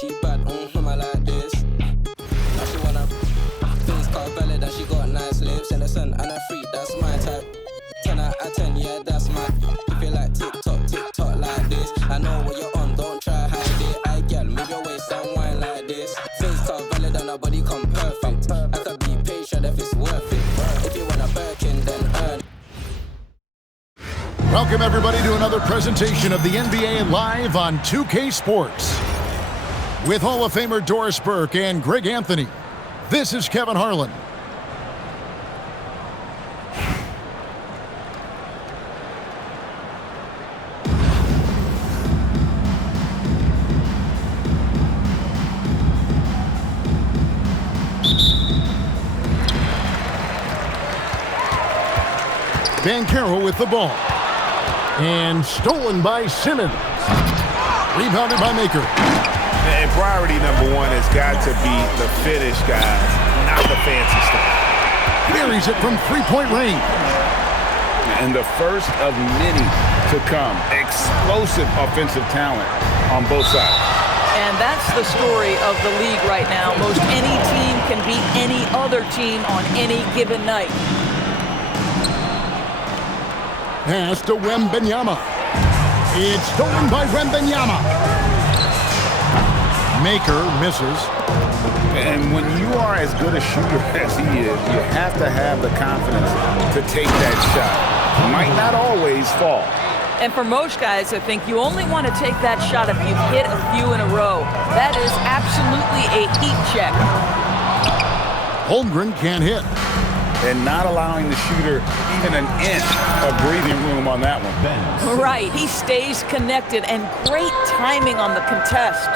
She bad, I like this. Now she wanna face car valid and she got nice lips. Innocent and a freak, that's my type. 10 out of 10, yeah, that's my. If you like TikTok like this, I know what you're on, don't try hide it. I girl, move your waist and wine like this. Face car valid and her body come perfect. I could be patient if it's worth it. If you want a Birkin, then earn. Welcome, everybody, to another presentation of the NBA Live on 2K Sports. With Hall of Famer Doris Burke and Greg Anthony, this is Kevin Harlan. Banchero with the ball. And stolen by Simmons. Rebounded by Maker. And priority number one has got to be the finish, guys, not the fancy stuff. Buries it from three-point range. And the first of many to come. Explosive offensive talent on both sides. And that's the story of the league right now. Most any team can beat any other team on any given night. Pass to Wembanyama. It's stolen by Wembanyama. Maker misses. And when you are as good a shooter as he is, you have to have the confidence to take that shot. Might not always fall. And for most guys, I think you only want to take that shot if you've hit a few in a row. That is absolutely a heat check. Holmgren can't hit. And not allowing the shooter even an inch of breathing room on that one. Right, he stays connected, and great timing on the contest.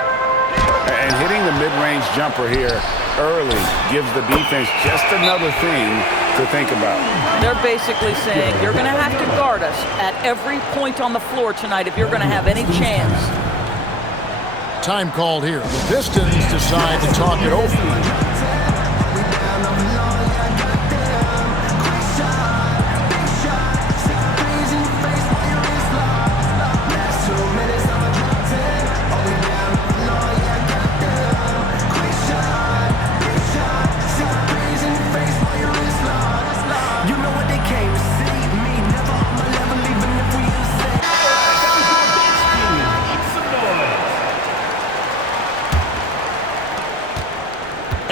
And hitting the mid-range jumper here early gives the defense just another thing to think about. They're basically saying, you're going to have to guard us at every point on the floor tonight if you're going to have any chance. Time called here. The Pistons decide to talk it over.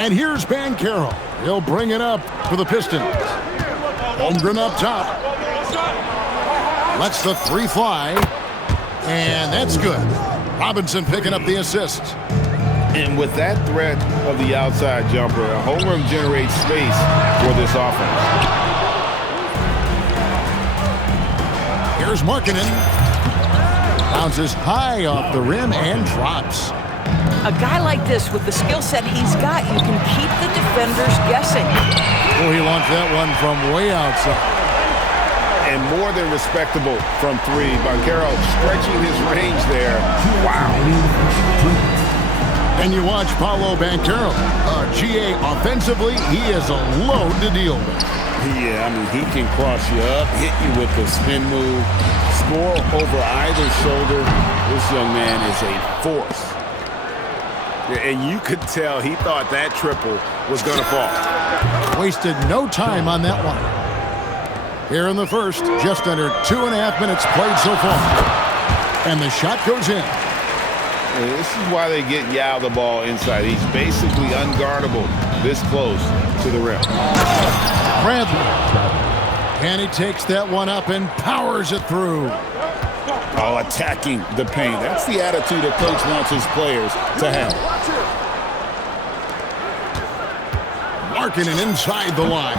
And here's Banchero. He'll bring it up for the Pistons. Holmgren up top. Lets the three fly. And that's good. Robinson picking up the assist. And with that threat of the outside jumper, Holmgren generates space for this offense. Here's Markkanen. Bounces high off the rim and drops. A guy like this, with the skill set he's got, you can keep the defenders guessing. Oh, he launched that one from way outside. And more than respectable from three. Banchero stretching his range there. Wow. And you watch Paolo Banchero. GA offensively, he is a load to deal with. Yeah, I mean, he can cross you up, hit you with the spin move, score over either shoulder. This young man is a force. And you could tell he thought that triple was going to fall. Wasted no time on that one. Here in the first, just under 2.5 minutes played so far. And the shot goes in. And this is why they get Yao the ball inside. He's basically unguardable this close to the rim. Bradley. And he takes that one up and powers it through. Oh, attacking the paint. That's the attitude a coach wants his players to have. Markkanen inside the line.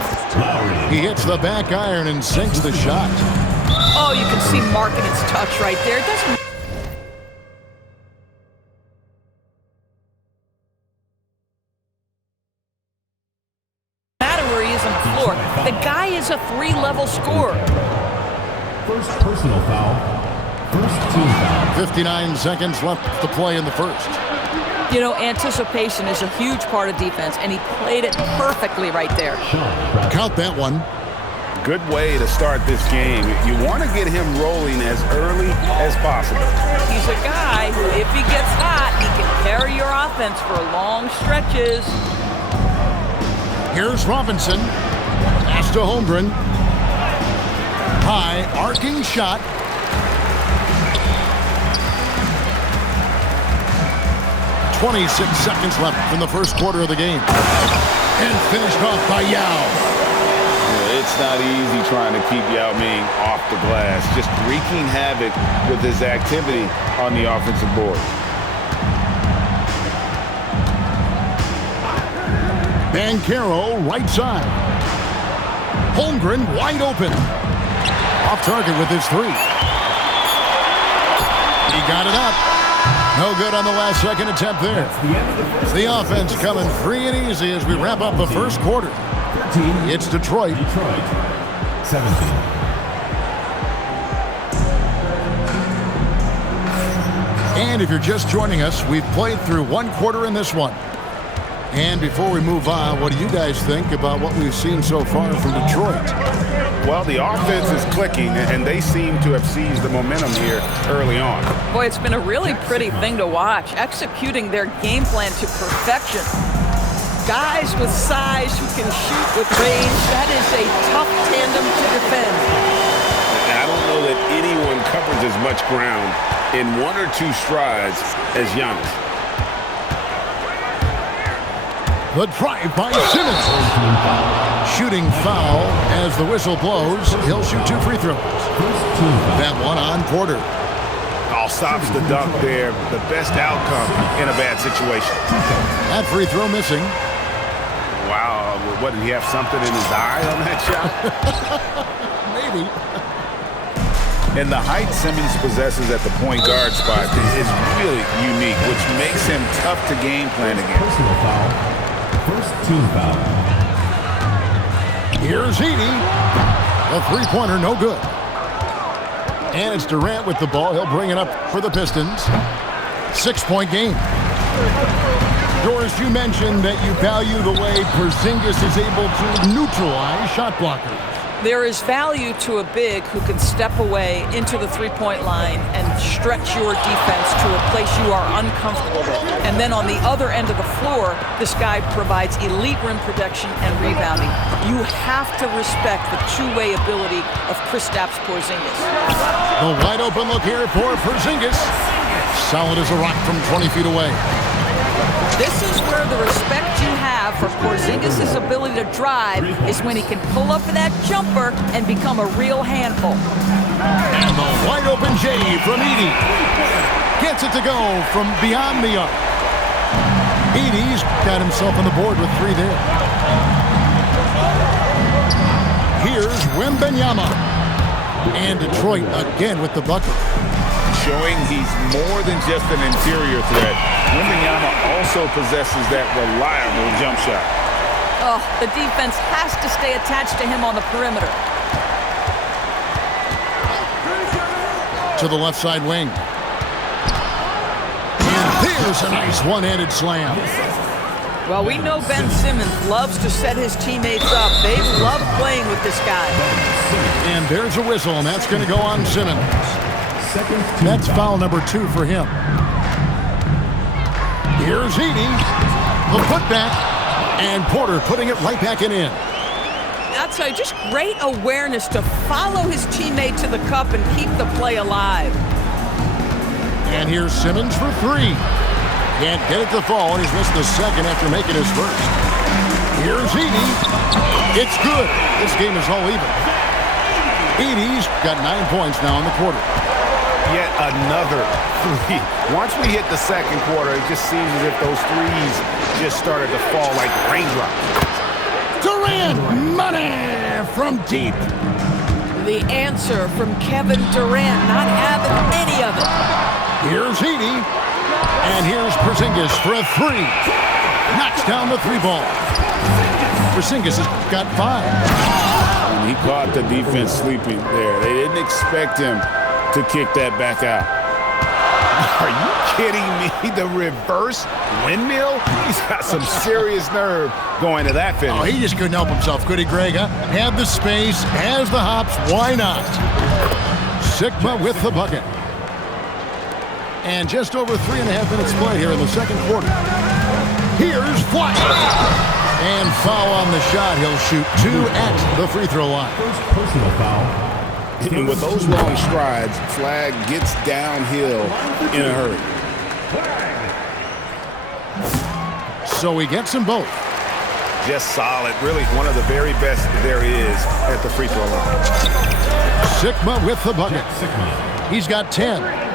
He hits the back iron and sinks the shot. Oh, you can see Markkanen's touch right there. It doesn't matter where he is on the floor. The guy is a three-level scorer. First personal foul. First team foul. 59 seconds left to play in the first. You know, anticipation is a huge part of defense, and he played it perfectly right there. Count that one. Good way to start this game. You want to get him rolling as early as possible. He's a guy who, if he gets hot, he can carry your offense for long stretches. Here's Robinson. Pass to Holmgren. High, arcing shot. "26 seconds left in the first quarter of the game." And finished off by Yao. Yeah, it's not easy trying to keep Yao Ming off the glass. Just wreaking havoc with his activity on the offensive board. Banchero, right side. Holmgren wide open. Off target with his three. He got it up. No good on the last second attempt there. The offense coming free and easy as we wrap up the first quarter. It's Detroit. 17. And if you're just joining us, we've played through one quarter in this one. And before we move on, what do you guys think about what we've seen so far from Detroit? Well, the offense is clicking, and they seem to have seized the momentum here early on. Boy, it's been a really pretty thing to watch, executing their game plan to perfection. Guys with size who can shoot with range, that is a tough tandem to defend. I don't know that anyone covers as much ground in one or two strides as Giannis. The drive by Simmons. Shooting foul as the whistle blows. He'll shoot 2 free throws. That one on Porter. All stops the dunk there. The best outcome in a bad situation. That free throw missing. Wow. What, did he have something in his eye on that shot? Maybe. And the height Simmons possesses at the point guard spot is really unique, which makes him tough to game plan against. Personal foul. First team foul. Here's Edey. The three-pointer, no good. And it's Durant with the ball. He'll bring it up for the Pistons. 6-point game. Doris, you mentioned that you value the way Porzingis is able to neutralize shot blockers. There is value to a big who can step away into the three-point line and stretch your defense to a place you are uncomfortable with. And then on the other end of the floor, this guy provides elite rim protection and rebounding. You have to respect the two-way ability of Kristaps Porzingis. The wide open look here for Porzingis. Solid as a rock from 20 feet away. This is where the respect you have for Porzingis' ability to drive is when he can pull up for that jumper and become a real handful. And the wide open J from Edey. Gets it to go from beyond the arc. Edey's got himself on the board with 3 there. Here's Wembanyama. And Detroit again with the bucket. Showing he's more than just an interior threat. Wembanyama also possesses that reliable jump shot. Oh, the defense has to stay attached to him on the perimeter. To the left side wing. And there's a nice one-handed slam. Well, we know Ben Simmons loves to set his teammates up. They love playing with this guy. And there's a whistle, and that's going to go on Simmons. That's foul number 2 for him. Here's Edey. The putback. And Porter putting it right back in. I'll tell you, just great awareness to follow his teammate to the cup and keep the play alive. And here's Simmons for 3. Can't get it to fall, and he's missed the second after making his first. Here's Edey. It's good. This game is all even. Edey's got 9 points now in the quarter. Yet another 3. Once we hit the second quarter, it just seems as if those threes just started to fall like raindrops. Durant, money from deep. The answer from Kevin Durant, not having any of it. Here's Edey. And here's Porzingis for a 3. Knocks down the 3 ball. Porzingis has got 5. And he caught the defense sleeping there. They didn't expect him to kick that back out. Are you kidding me? The reverse windmill? He's got some serious nerve going to that finish. Oh, he just couldn't help himself, could he, Greg? Huh? Had the space, has the hops, why not? Sigma with the bucket. And just over 3.5 minutes play here in the second quarter. Here's Flack. And foul on the shot. He'll shoot 2 at the free throw line. First personal foul. And with those long strides, Flag gets downhill in a hurry. So he gets them both. Just solid. Really one of the very best there is at the free throw line. Sigma with the bucket. He's got 10.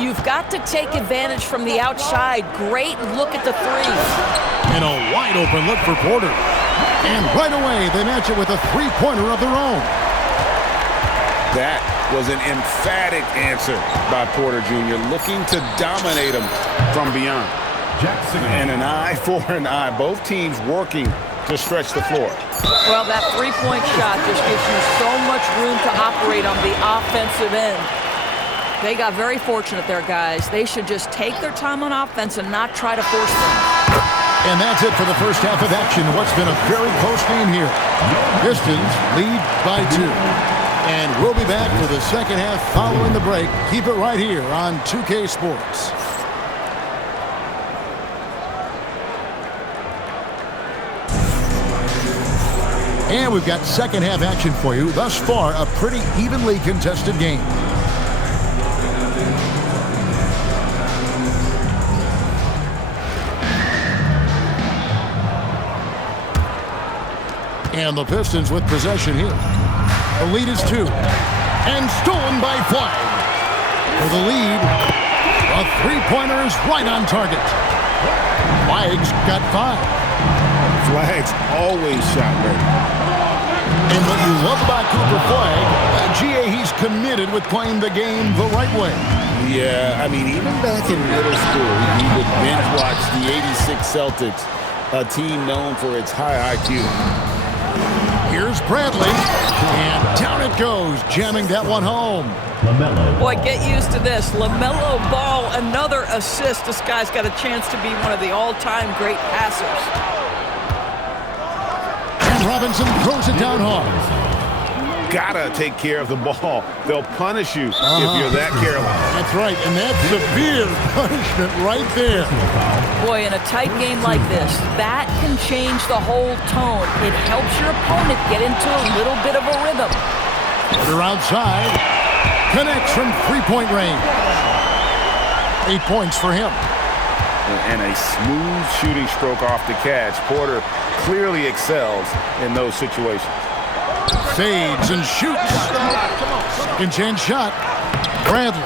You've got to take advantage from the outside. Great look at the three. And a wide open look for Porter. And right away, they match it with a three-pointer of their own. That was an emphatic answer by Porter Jr., looking to dominate him from beyond. And an eye for an eye. Both teams working to stretch the floor. Well, that three-point shot just gives you so much room to operate on the offensive end. They got very fortunate there, guys. They should just take their time on offense and not try to force them. And that's it for the first half of action. What's been a very close game here. Pistons lead by 2. And we'll be back for the second half following the break. Keep it right here on 2K Sports. And we've got second half action for you. Thus far, a pretty evenly contested game. And the Pistons with possession here. The lead is 2. And stolen by Flag. For the lead, a three-pointer is right on target. Flag's got 5. Flag's always shot ready. And what you love about Cooper Flag, GA, he's committed with playing the game the right way. Yeah, I mean, even back in middle school, he would binge watch the '86 Celtics, a team known for its high IQ. Here's Bradley, and down it goes, jamming that one home. LaMelo. Boy, get used to this. LaMelo Ball, another assist. This guy's got a chance to be one of the all-time great passers. And Robinson throws it down hard. Gotta take care of the ball. They'll punish you if you're that careless. That's right, and that's severe punishment right there. Boy, in a tight game like this, that can change the whole tone. It helps your opponent get into a little bit of a rhythm. Porter outside. Connects from three-point range. 8 points for him. And a smooth shooting stroke off the catch. Porter clearly excels in those situations. Fades and shoots. Second chance shot. Bradley.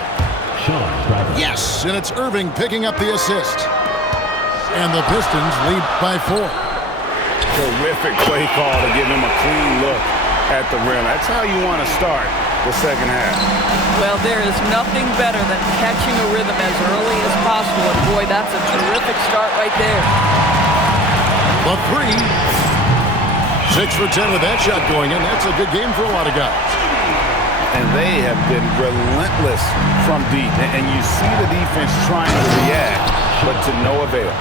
Yes, and it's Irving picking up the assist. And the Pistons lead by 4. Terrific play call to give him a clean look at the rim. That's how you want to start the second half. Well, there is nothing better than catching a rhythm as early as possible. And boy, that's a terrific start right there. The 3. 6 for 10 with that shot going in. That's a good game for a lot of guys. And they have been relentless from deep. And you see the defense trying to react, but to no avail.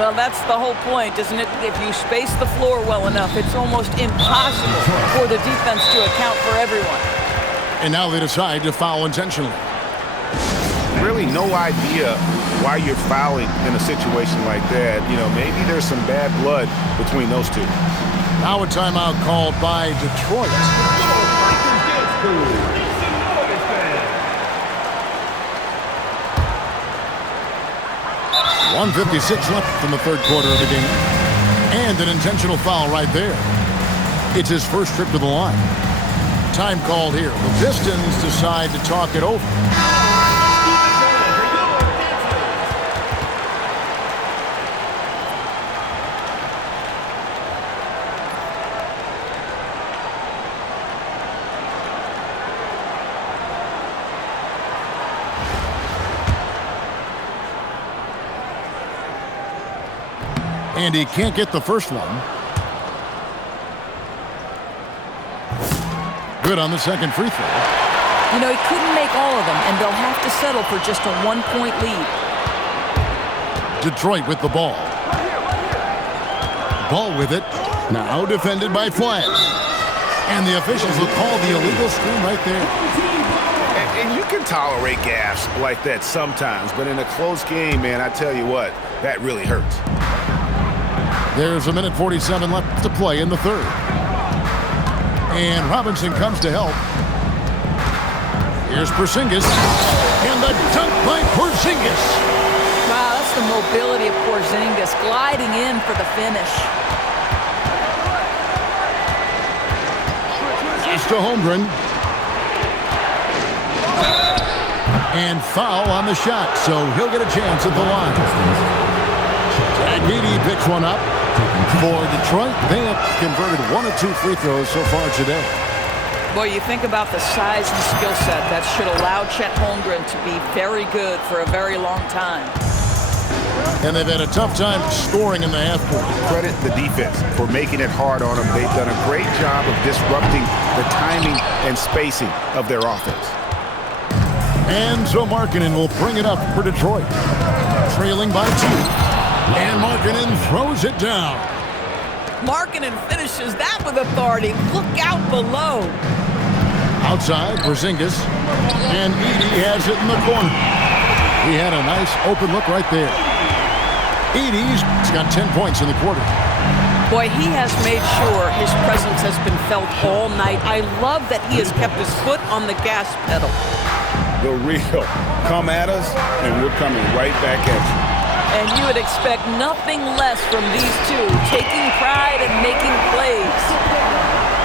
Well, that's the whole point, isn't it? If you space the floor well enough, it's almost impossible for the defense to account for everyone. And now they decide to foul intentionally. Really no idea why you're fouling in a situation like that. You know, maybe there's some bad blood between those two. Now a timeout called by Detroit. 1:56 left in the third quarter of the game. And an intentional foul right there. It's his first trip to the line. Time called here. The Pistons decide to talk it over. And he can't get the first one. Good on the second free throw. You know, he couldn't make all of them, and they'll have to settle for just a 1-point lead. Detroit with the ball. Ball with it. Now defended by Flash. And the officials will call the illegal screen right there. And you can tolerate gas like that sometimes, but in a close game, man, I tell you what, that really hurts. There's a minute 47 left to play in the third. And Robinson comes to help. Here's Porzingis. And the dunk by Porzingis. Wow, that's the mobility of Porzingis gliding in for the finish. It's to Holmgren. And foul on the shot, so he'll get a chance at the line. Agneedy picks one up for Detroit. They have converted 1 of 2 free throws so far today. Boy, you think about the size and skill set that should allow Chet Holmgren to be very good for a very long time. And they've had a tough time scoring in the half court. Credit the defense for making it hard on them. They've done a great job of disrupting the timing and spacing of their offense. And so Markkanen will bring it up for Detroit. Trailing by 2. And Markkanen throws it down. Markkanen finishes that with authority. Look out below. Outside, Porzingis. And Edey has it in the corner. He had a nice open look right there. Edey's got 10 points in the quarter. Boy, he has made sure his presence has been felt all night. I love that he has kept his foot on the gas pedal. The real come at us, and we're coming right back at you. And you would expect nothing less from these two, taking pride and making plays.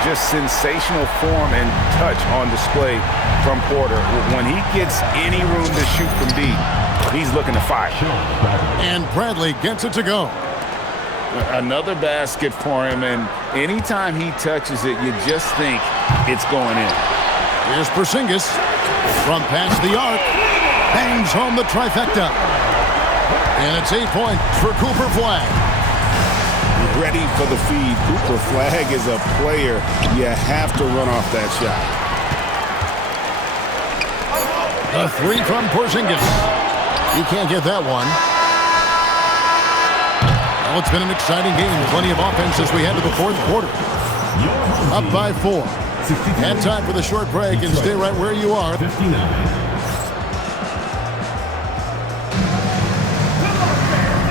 Just sensational form and touch on display from Porter. When he gets any room to shoot from deep, he's looking to fire. And Bradley gets it to go. Another basket for him, and anytime he touches it, you just think it's going in. Here's Porzingis from past the arc. Bangs home the trifecta. And it's 8 points for Cooper Flagg. Ready for the feed. Cooper Flagg is a player. You have to run off that shot. A 3 from Porzingis. He can't get that one. Well, it's been an exciting game. Plenty of offense as we head to the fourth quarter. Up by 4. And time for the short break, and stay right where you are. 59.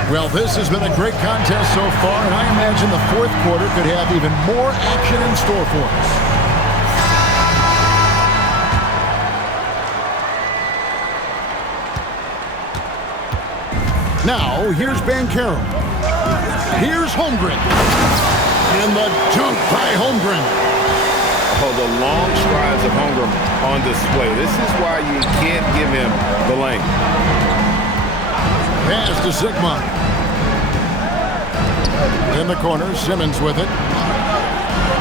Well, this has been a great contest so far, and I imagine the fourth quarter could have even more action in store for us. Now, here's Banchero. Here's Holmgren. And the dunk by Holmgren. Oh, the long strides of Holmgren on display. This is why you can't give him the length. Pass to Sigma. In the corner, Simmons with it.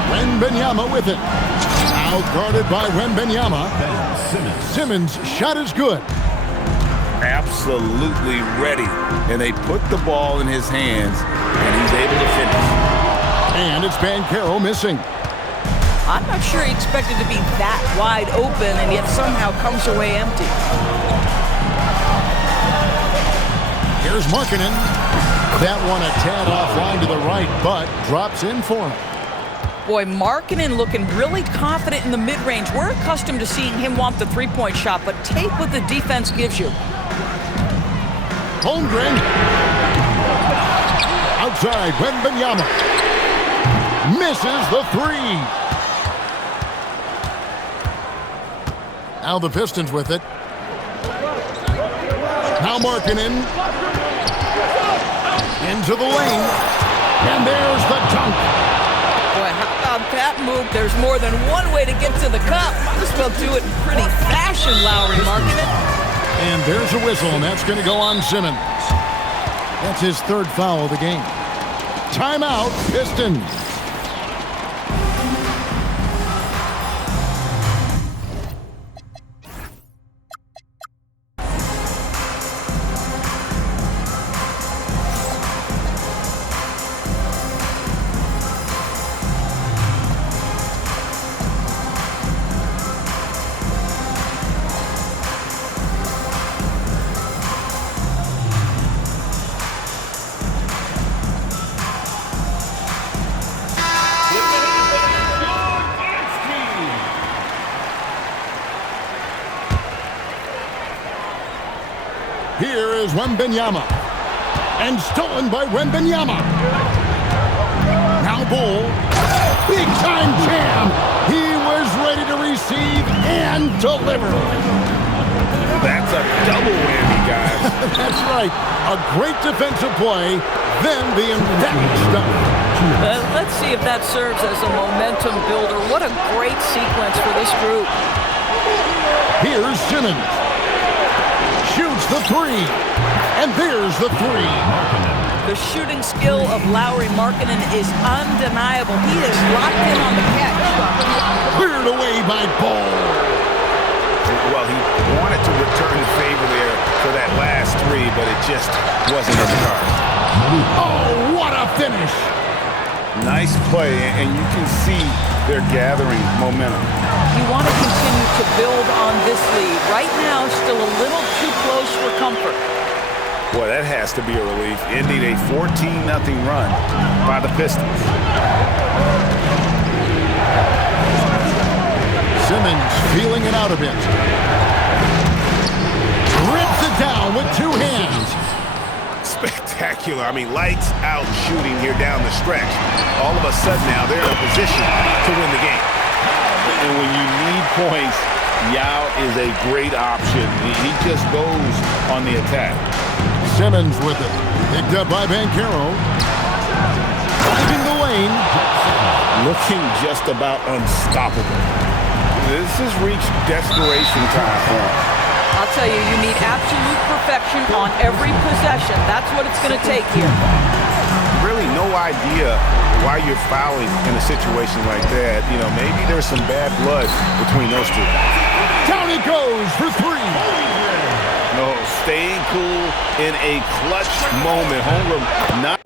Wembanyama with it. Out guarded by Wembanyama. Simmons' shot is good. Absolutely ready. And they put the ball in his hands, and he's able to finish. And it's Banchero missing. I'm not sure he expected to be that wide open and yet somehow comes away empty. Here's Markkanen. That one a tad offline to the right, but drops in for him. Boy, Markkanen looking really confident in the mid-range. We're accustomed to seeing him want the three-point shot, but take what the defense gives you. Holmgren. Outside, Wembanyama. Misses the 3. Now the Pistons with it. Now Markkanen. Into the lane. And there's the dunk. Boy, how about that move? There's more than one way to get to the cup. Might as well do it in pretty fashion, Lowry Markkanen. And there's a whistle, and that's going to go on Simmons. That's his third foul of the game. Timeout, Pistons. Here is Wembanyama. And stolen by Wembanyama. Now Bull. Big time jam. He was ready to receive and deliver. That's a double whammy, guys. That's right. A great defensive play, then the emphatic stuff. Let's see if that serves as a momentum builder. What a great sequence for this group. Here's Simmons. Shoots the three. And there's the three. The shooting skill of Lauri Markkanen is undeniable. He is locked in on the catch. Cleared away by Ball. Well, he wanted to return the favor there for that last three, but it just wasn't in the cards. Oh, what a finish. Nice play, and you can see they're gathering momentum. You want to continue to build on this lead. Right now, still a little too close for comfort. Boy, that has to be a relief, ending a 14-0 run by the Pistons. Simmons feeling it out a bit. Rips it down with two hands. Spectacular. I mean, lights out shooting here down the stretch. All of a sudden now they're in a position to win the game. And when you need points, Yao is a great option. He just goes on the attack. Simmons with it. Picked up by Banchero. Driving the lane. Looking just about unstoppable. This has reached desperation time for him. I'll tell you, you need absolute perfection on every possession. That's what it's going to take here. Really no idea why you're fouling in a situation like that. You know, maybe there's some bad blood between those two. Down it goes for three. No, staying cool in a clutch moment. Holmgren not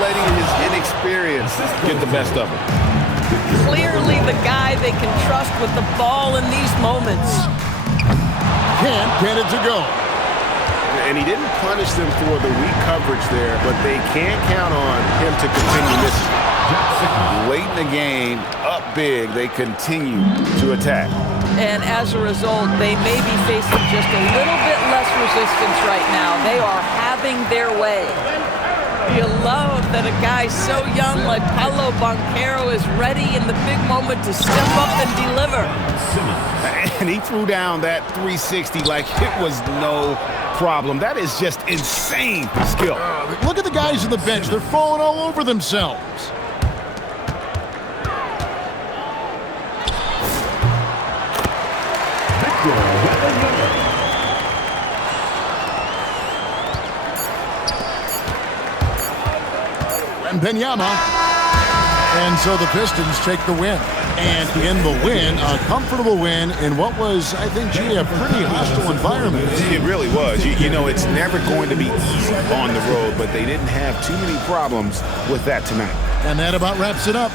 letting his inexperience get the best of him. Clearly the guy they can trust with the ball in these moments. Can't get it to go. And he didn't punish them for the weak coverage there, but they can't count on him to continue missing. Late in the game, up big, they continue to attack. And as a result, they may be facing just a little bit less resistance right now. They are having their way. You love that a guy so young like Paolo Banchero is ready in the big moment to step up and deliver. And he threw down that 360 like it was no problem. That is just insane skill. Look at the guys on the bench. They're falling all over themselves. Wembanyama. And so the Pistons take the win. And in the win, a comfortable win in what was, I think, a pretty hostile environment. It really was. You know, it's never going to be easy on the road, but they didn't have too many problems with that tonight. And that about wraps it up.